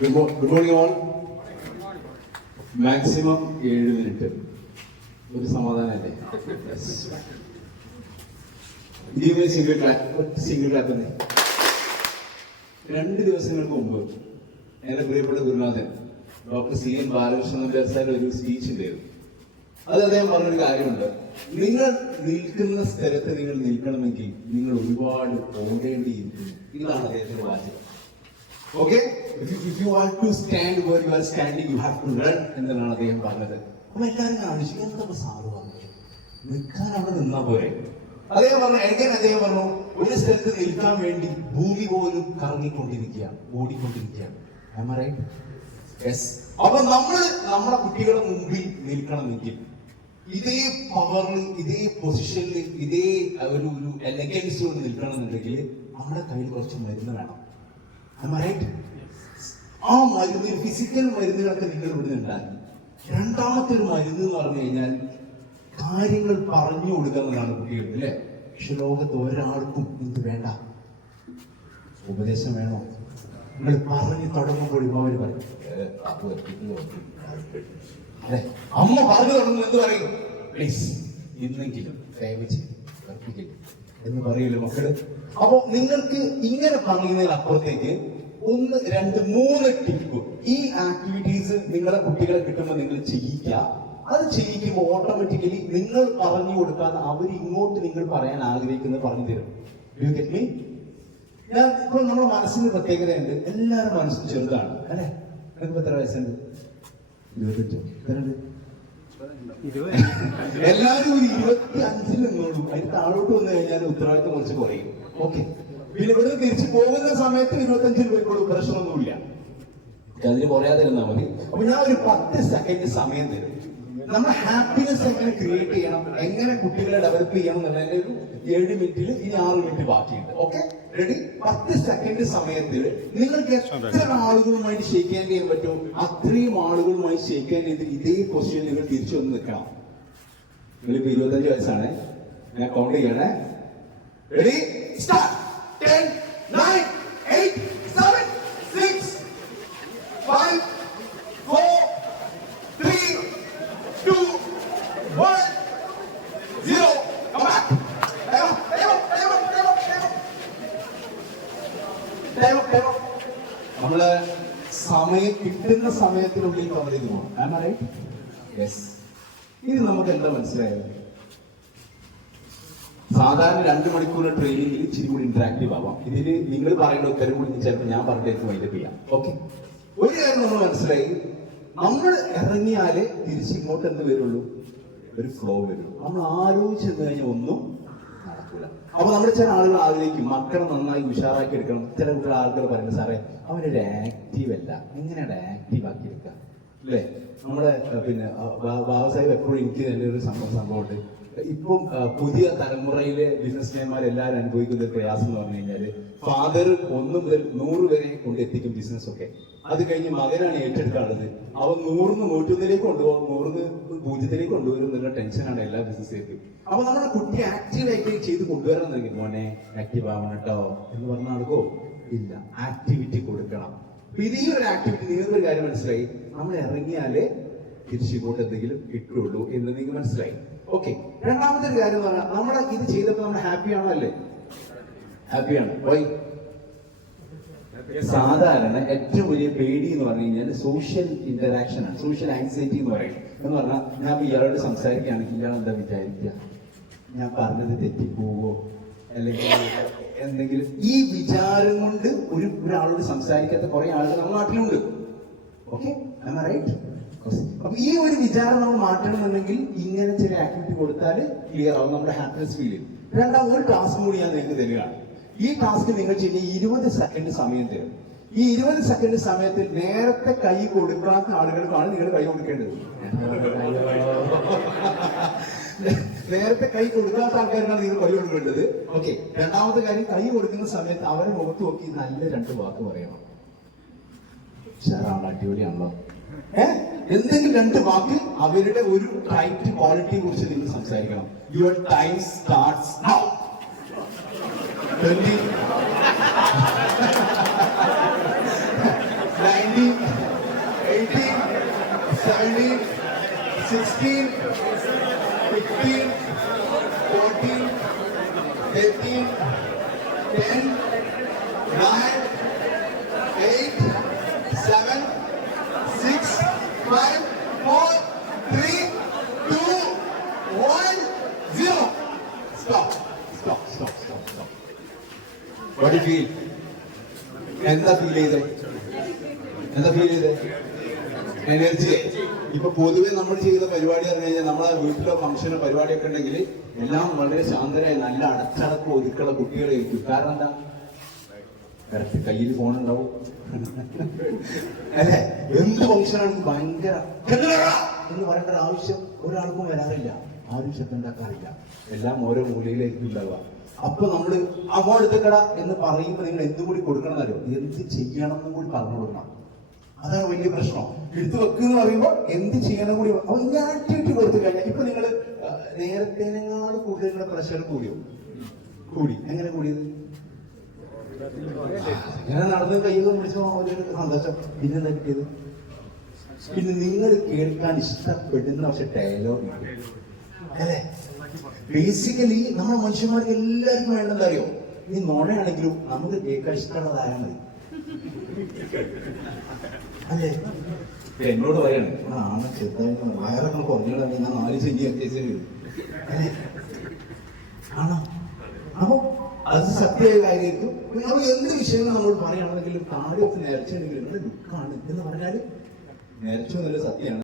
Good morning all. Maximum 7 minute ഒരു സമാധാനമല്ലേ? Single clap തന്നെ. 2 ദിവസങ്ങൾക്ക് മുമ്പ് എന്റെ പ്രിയപ്പെട്ട ഗുരുനാഥൻ ഡോക്ടർ CN ബാലകൃഷ്ണൻ സാർ ഒരു സ്പീച്ച് ഉണ്ടായിരുന്നു. അത് അദ്ദേഹം പറഞ്ഞൊരു കാര്യമുണ്ട്. നിങ്ങൾ നിൽക്കുന്ന സ്ഥലത്ത് നിങ്ങൾ നിൽക്കണമെങ്കിൽ നിങ്ങൾ ഒരുപാട് ഓടേണ്ടിയിരിക്കുന്നു. ഇതാണ് അദ്ദേഹത്തിന്റെ വാചകം. Okay, if you want to stand where you are standing, you have to run എന്നാണ് അദ്ദേഹം പറഞ്ഞത്. അപ്പൊ എല്ലാവരും ആലോചിക്കും, എന്താ സാറ് പറഞ്ഞത്? നിൽക്കാൻ അവിടെ നിന്നാ പോരെ. അദ്ദേഹം പറഞ്ഞു ഒരു സ്ഥലത്ത് നിൽക്കാൻ വേണ്ടി ഭൂമി പോലും കറങ്ങിക്കൊണ്ടിരിക്കുകയാണ്, ഓടിക്കൊണ്ടിരിക്കുകയാണ്. Am I right? Yes. അപ്പൊ നമ്മൾ നമ്മുടെ കുട്ടികളുടെ മുമ്പിൽ നിൽക്കണമെങ്കിൽ ഇതേ പവറിൽ, ഇതേ പൊസിഷനിൽ, ഇതേ ഒരു എലഗൻസോട് നിൽക്കണമെന്നുണ്ടെങ്കിൽ നമ്മുടെ കയ്യിൽ കുറച്ച് മരുന്ന് വേണം. Am I right? ആ മരുന്ന്, ഫിസിക്കൽ മരുന്നുകളൊക്കെ നിങ്ങൾ ഇവിടെ ഉണ്ടാക്കി. രണ്ടാമത്തെ ഒരു മരുന്ന് എന്ന് പറഞ്ഞു കഴിഞ്ഞാൽ കാര്യങ്ങൾ പറഞ്ഞു കൊടുക്കുക എന്നതാണ് കുട്ടികൾ, അല്ലെ? പക്ഷെ ലോകത്ത് ഒരാൾക്കും ഇത് വേണ്ട. ഉപദേശം വേണോ? നിങ്ങൾ പറഞ്ഞു തുടങ്ങുമ്പോൾ അവര് പറയും, അല്ലെ? അമ്മ പറഞ്ഞു തുടങ്ങും, എന്ത് പറയും? പ്ലീസ് ഇന്നെങ്കിലും ദയവ് എന്ന് പറയൂല്ലോ മക്കള്. അപ്പൊ നിങ്ങൾക്ക് ഇങ്ങനെ പറയുന്നതിന് അപ്പുറത്തേക്ക് 1, 2, 3 ടിപ്പ് ഈ ആക്ടിവിറ്റീസ് നിങ്ങളുടെ കുട്ടികളെ കിട്ടുമ്പോൾ നിങ്ങൾ ചെയ്യിക്കുക. അത് ചെയ്യിക്കുമ്പോൾ ഓട്ടോമാറ്റിക്കലി നിങ്ങൾ പറഞ്ഞു കൊടുക്കാതെ അവർ ഇങ്ങോട്ട് നിങ്ങൾ പറയാൻ ആഗ്രഹിക്കുന്നത് പറഞ്ഞു തരും. You get me? ഞാൻ ഇപ്പോൾ നമ്മുടെ മനസ്സിന് പ്രത്യേകതയുണ്ട്. എല്ലാവരും മനസ്സും ചെറുതാണ്, അല്ലെ? നിങ്ങൾക്ക് എത്ര വയസ്സുണ്ട്? 25. എല്ലാവരും ഒരു 25 നിന്നോളൂ. അതിന് താഴോട്ട് വന്നു കഴിഞ്ഞാൽ ഉത്തരവാദിത്തം കുറച്ച് കുറയും. ഓക്കെ, പിന്നെ ഇവിടെ തിരിച്ചു പോകുന്ന സമയത്ത് 25 പോയിക്കോളൂ, പ്രശ്നമൊന്നുമില്ല. അതിന് കുറയാതെ ഇരുന്നാൽ മതി. അപ്പൊ ഞാൻ ഒരു 10 സെക്കൻഡ് സമയം തരും. നമ്മുടെ ഹാപ്പിനെസ് എങ്ങനെ ക്രിയേറ്റ് ചെയ്യണം, എങ്ങനെ കുട്ടികളെ ഡെവലപ്പ് ചെയ്യണം എന്നുള്ളതിന്റെ ഒരു 7 മിനിറ്റിൽ ഇനി 6 മിനിറ്റ് ബാക്കിയുണ്ട്. Okay, ready? 10 സെക്കൻഡ് സമയത്തിൽ നിങ്ങൾക്ക് എത്ര ആളുകളുമായി ഷേക്ക് ഹാൻഡ് ചെയ്യാൻ പറ്റുമോ അത്രയും ആളുകളുമായി ഷേക്ക് ഹാൻഡ് ചെയ്ത് ഇതേ പൊസിഷനിൽ നിങ്ങൾ തിരിച്ചു വന്ന് നിൽക്കണം. നിങ്ങളിപ്പോ 25 വയസ്സാണ്, ഞാൻ കൗണ്ട് ചെയ്യണേ. റെഡി? സ്റ്റാർട്ട്. 10, 9, 8, 7, 6, 5, 4, 3, 2, 1, 0. Come back. നമ്മള് സമയം കിട്ടുന്ന സമയത്തിനുള്ളിൽ കവർ ചെയ്ത് പോകണം. Am I right? Yes. ഇത് നമുക്ക് എന്താ മനസ്സിലായത്? സാധാരണ 2 മണിക്കൂർ ട്രെയിനിങ്ങിൽ ഇച്ചിരി കൂടി ഇന്ററാക്റ്റീവ് ആവാം. ഇതിന് നിങ്ങൾ പറയുന്ന ഉത്തരം കൂടി ചിലപ്പോൾ ഞാൻ പറഞ്ഞിട്ട് വൈൻഡപ്പ് ചെയ്യാം. ഓക്കെ, ഒരു കാര്യം നമ്മൾ മനസ്സിലായി, നമ്മൾ ഇറങ്ങിയാലേ തിരിച്ചിങ്ങോട്ട് എന്ത് വരുള്ളൂ? ഒരു ഫ്ലോ വരുള്ളൂ. നമ്മൾ ആലോചിച്ചെന്ന് കഴിഞ്ഞാൽ ഒന്നും നടക്കൂല. അപ്പൊ നമ്മൾ ചില ആളുകൾ ആഗ്രഹിക്കും മക്കളെ നന്നായി ഉഷാറാക്കി എടുക്കണം. ചില ആളുകൾ പറയുന്നത്, സാറേ അവനൊരു ആക്റ്റീവ് അല്ല, എങ്ങനെയാണ് ആക്റ്റീവ് ആക്കി എടുക്കുക, അല്ലേ? നമ്മുടെ പിന്നെ ബാബാസാഹിബ് എപ്പോഴും എനിക്ക് തന്നെ ഒരു സംഭവമുണ്ട്. ഇപ്പം പുതിയ തലമുറയിലെ ബിസിനസ്മാൻമാർ എല്ലാവരും അനുഭവിക്കുന്ന ഒരു പ്രയാസം എന്ന് പറഞ്ഞു കഴിഞ്ഞാല്, ഫാദർ 1 മുതൽ 100 വരെ കൊണ്ടെത്തിക്കും ബിസിനസ് ഒക്കെ. അത് കഴിഞ്ഞ് മകനാണ് ഏറ്റെടുക്കാനുള്ളത്. അവൻ 100 101 കൊണ്ടുപോകും, 100 0 കൊണ്ടുവരും എന്നുള്ള ടെൻഷനാണ് എല്ലാ ബിസിനസ്സിലേക്കും. അപ്പൊ നമ്മുടെ കുട്ടി ആക്റ്റീവ് ആയിട്ട് ചെയ്ത് കൊണ്ടുവരണം എന്നെങ്കിൽ, മോനെ ആക്റ്റീവ് ആവണം കേട്ടോ എന്ന് പറഞ്ഞ ആൾക്കോ ഇല്ല, ആക്ടിവിറ്റി കൊടുക്കണം. ഇത് ഈ ഒരു ആക്ടിവിറ്റി നിങ്ങൾക്കൊരു കാര്യം മനസ്സിലായി, നമ്മൾ ഇറങ്ങിയാലേ തിരിച്ചിങ്ങോട്ട് എന്തെങ്കിലും കിട്ടുള്ളൂ എന്ന് നിങ്ങൾക്ക് മനസ്സിലായി. ഓക്കെ, രണ്ടാമത്തെ ഒരു കാര്യം എന്ന് പറഞ്ഞാൽ, നമ്മളെ ഇത് ചെയ്തപ്പോൾ നമ്മൾ ഹാപ്പിയാണോ? അല്ലേ? ഹാപ്പിയാണ്. വൈ? സാധാരണ ഏറ്റവും വലിയ പേടി എന്ന് പറഞ്ഞു കഴിഞ്ഞാൽ സോഷ്യൽ ഇന്ററാക്ഷൻ ആണ്, സോഷ്യൽ ആങ്സൈറ്റി എന്ന് പറയും. എന്ന് പറഞ്ഞാൽ, ഞാൻ ഇയാളോട് സംസാരിക്കുകയാണെങ്കിൽ ഇയാൾ എന്താ വിചാരിക്കുക, ഞാൻ പറഞ്ഞത് തെറ്റിപ്പോവോ, അല്ലെങ്കിൽ എന്തെങ്കിലും ഈ വിചാരം കൊണ്ട് ഒരാളോട് സംസാരിക്കാത്ത കുറെ ആളുകൾ നമ്മുടെ നാട്ടിലുണ്ട്. Okay, am I right? അപ്പൊ ഈ ഒരു വിചാരം നമ്മൾ മാറ്റണമെന്നുണ്ടെങ്കിൽ ഇങ്ങനെ ചില ആക്ടിവിറ്റി കൊടുത്താൽ ക്ലിയർ ആവും, നമ്മുടെ ഹാപ്പിനെസ് ഫീൽ ചെയ്യും. രണ്ടാമത് ഒരു ടാസ്ക് കൂടി ഞാൻ നിങ്ങൾക്ക് തരികയാണ്. ഈ ടാസ്ക് നിങ്ങൾ ചെയ്യുന്ന 20 സെക്കൻഡ് സമയം തരും. ഈ 20 സെക്കൻഡ് സമയത്തിൽ നേരത്തെ കൈ കൊടുക്കാത്ത ആളുകൾക്കാണ് നിങ്ങൾ കൈ കൊടുക്കേണ്ടത്. നേരത്തെ കൈ കൊടുക്കാത്ത ആൾക്കാർക്കാണ് നിങ്ങൾ കൈ കൊടുക്കേണ്ടത്. ഓക്കെ, രണ്ടാമത്തെ കാര്യം, കൈ കൊടുക്കുന്ന സമയത്ത് അവരെ മുഖത്ത് നോക്കി നല്ല 2 വാക്ക് പറയണം. ശരാണ്, അടിപൊളിയാണല്ലോ, എന്തെങ്കിലും 2 വാക്ക് അവരുടെ ഒരു റൈറ്റ് ക്വാളിറ്റിയെ കുറിച്ച് നിങ്ങൾ സംസാരിക്കണം. Your time starts now. 20 16, 15, 14, 13, 10, 9, 8, 7, 6, 5, 4, 3, 2, 1, 0. Stop. What do you feel? എന്താ ഫീൽ ചെയ്തത്? എനർജി. ഇപ്പൊ പൊതുവെ നമ്മൾ ചെയ്യുന്ന പരിപാടി പറഞ്ഞു കഴിഞ്ഞാൽ നമ്മളെ വീട്ടിലോ ഫംഗ്ഷനോ പരിപാടിയൊക്കെ ഉണ്ടെങ്കിൽ എല്ലാം വളരെ ശാന്തരായി നല്ല അടച്ചടക്കം ഒതുക്കുള്ള കുട്ടികളായിരിക്കും. കാരണം എന്താ? കറക്റ്റ് കയ്യിൽ ഫോൺ ഉണ്ടാവും അല്ലെ? എന്ത് ഫംഗ്ഷനാണെങ്കിൽ ഭയങ്കര എന്ന് പറയേണ്ട ഒരു ആവശ്യം ഒരാൾക്കും വരാറില്ല. ആരും ശബ്ദം ഉണ്ടാക്കാറില്ല. എല്ലാം ഓരോ മൂലയിലായിരിക്കും ഉണ്ടാവുക. അപ്പൊ നമ്മള് അങ്ങോട്ട് എടുത്തക്കട എന്ന് പറയുമ്പോൾ നിങ്ങൾ എന്തുകൂടി കൊടുക്കണമെന്നല്ലോ, എന്ത് ചെയ്യണം എന്നും കൂടി പറഞ്ഞു കൊടുക്കണം. അതാണ് വലിയ പ്രശ്നം. എടുത്തു വെക്കുന്ന പറയുമ്പോൾ എന്ത് ചെയ്യണം കൂടി. അപ്പൊ ഇങ്ങനെ ആക്ടിവിറ്റി കൊടുത്തു കഴിഞ്ഞാൽ ഇപ്പൊ നിങ്ങൾ നേരത്തേനേക്കാൾ കൂടുതൽ നിങ്ങളുടെ പ്രഷർ കൂടി. എങ്ങനെ കൂടിയത്? ഇങ്ങനെ നടന്ന് കയ്യിൽ പിടിച്ചോ ഒരു സന്തോഷം. പിന്നെന്താ കിട്ടിയത്? പിന്നെ നിങ്ങൾ കേൾക്കാൻ ഇഷ്ടപ്പെടുന്ന പക്ഷെ ഡയലോഗ് അല്ലേ? ബേസിക്കലി നമ്മുടെ മനുഷ്യന്മാർക്ക് എല്ലാവർക്കും വേണ്ടെന്ന് അറിയോ? ഈ നോണയാണെങ്കിലും നമുക്ക് കേൾക്കാൻ ഇഷ്ടമുള്ളതായാൽ മതി അല്ലേ? എന്നോട് പറയണേ ആണ് ചെറുതായി വയറൊക്കെ കുറഞ്ഞിടങ്കിൽ ഞാൻ 4 സെന്റി അല്ലേ? ആണോ? അപ്പൊ അത് സത്യമായ കാര്യമായിരിക്കും. അപ്പൊ എന്ത് വിഷയങ്ങൾ നമ്മൾ പറയുകയാണെങ്കിലും താഴെ നേർച്ചയാണെങ്കിലും നിങ്ങളുടെ ലുക്കാണ് എന്ന് പറഞ്ഞാൽ നേർച്ച എന്നല്ല സത്യമാണ്.